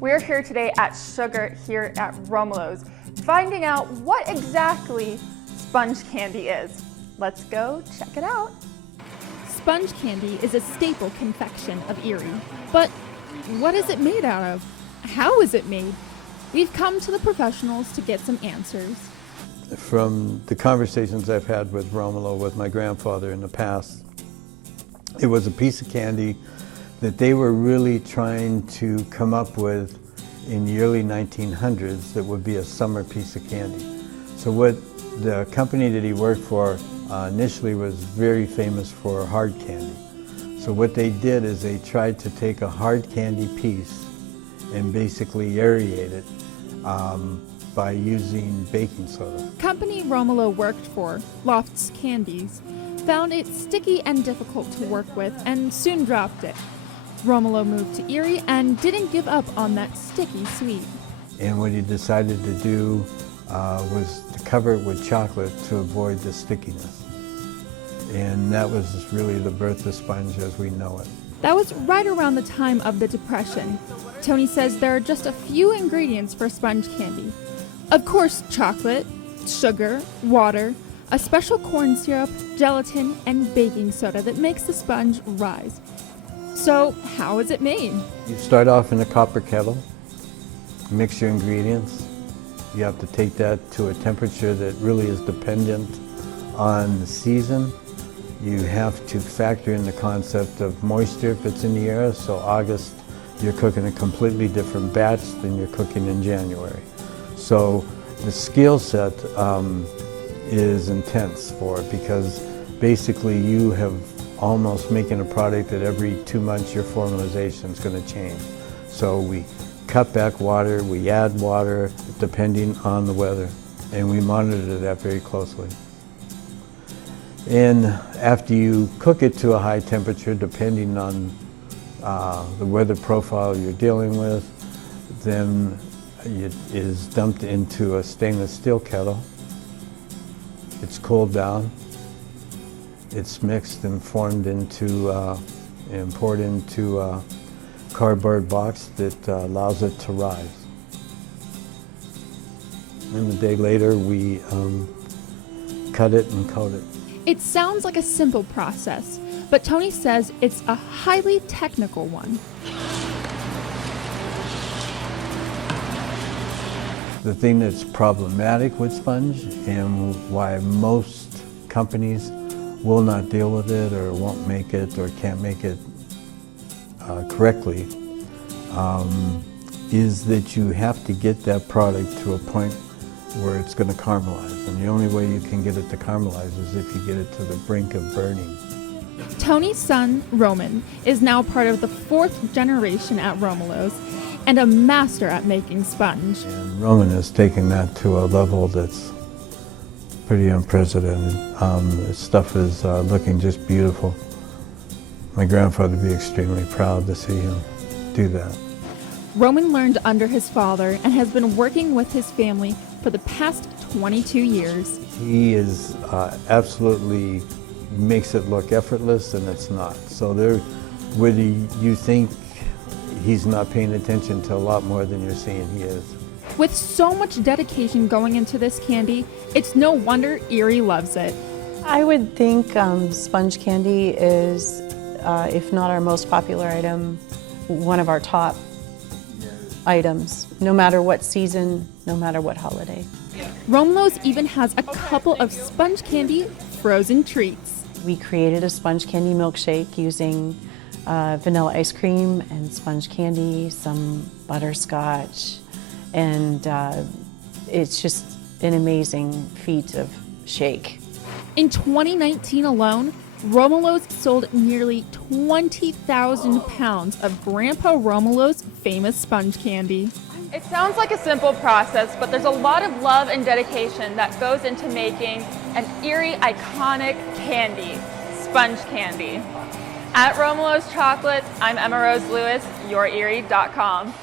We're here today at Sugar here at Romulo's, finding out what exactly sponge candy is. Let's go check it out. Sponge candy is a staple confection of Erie. But what is it made out of? How is it made? We've come to the professionals to get some answers. From the conversations I've had with Romulo, with my grandfather in the past, it was a piece of candy that they were really trying to come up with in the early 1900s that would be a summer piece of candy. So what the company that he worked for initially was very famous for hard candy. So what they did is they tried to take a hard candy piece and basically aerate it by using baking soda. Company Romulo worked for, Lofts Candies, found it sticky and difficult to work with and soon dropped it. Romulo moved to Erie and didn't give up on that sticky sweet. And what he decided to do was to cover it with chocolate to avoid the stickiness. And that was really the birth of sponge as we know it. That was right around the time of the Depression. Tony says there are just a few ingredients for sponge candy. Of course, chocolate, sugar, water, a special corn syrup, gelatin, and baking soda that makes the sponge rise. So, how is it made? You start off in a copper kettle, mix your ingredients. You have to take that to a temperature that really is dependent on the season. You have to factor in the concept of moisture if it's in the air. So August, you're cooking a completely different batch than you're cooking in January. So the skill set is intense for it because basically you have almost making a product that every 2 months your formulation is going to change. So we cut back water, we add water depending on the weather, and we monitor that very closely. And after you cook it to a high temperature, depending on the weather profile you're dealing with, then it is dumped into a stainless steel kettle. It's cooled down. It's mixed and formed into and poured into a cardboard box that allows it to rise. And a day later, we cut it and coat it. It sounds like a simple process, but Tony says it's a highly technical one. The thing that's problematic with sponge and why most companies will not deal with it or won't make it or can't make it correctly is that you have to get that product to a point where it's going to caramelize. And the only way you can get it to caramelize is if you get it to the brink of burning. Tony's son, Roman, is now part of the 4th generation at Romulo's and a master at making sponge. And Roman has taken that to a level that's pretty unprecedented. The stuff is looking just beautiful. My grandfather would be extremely proud to see him do that. Roman learned under his father and has been working with his family for the past 22 years. He is absolutely makes it look effortless, and it's not. So whether you think he's not paying attention to a lot more than you're seeing, he is. With so much dedication going into this candy, it's no wonder Erie loves it. I would think sponge candy is, if not our most popular item, one of our top items, no matter what season, no matter what holiday. Romulo's even has a couple of sponge candy frozen treats. We created a sponge candy milkshake using vanilla ice cream and sponge candy, some butterscotch, and it's just an amazing feat of shake. In 2019 alone, Romulo's sold nearly 20,000 pounds of Grandpa Romulo's famous sponge candy. It sounds like a simple process, but there's a lot of love and dedication that goes into making an Erie iconic candy, sponge candy. At Romulo's Chocolates, I'm Emma Rose Lewis, YourErie.com.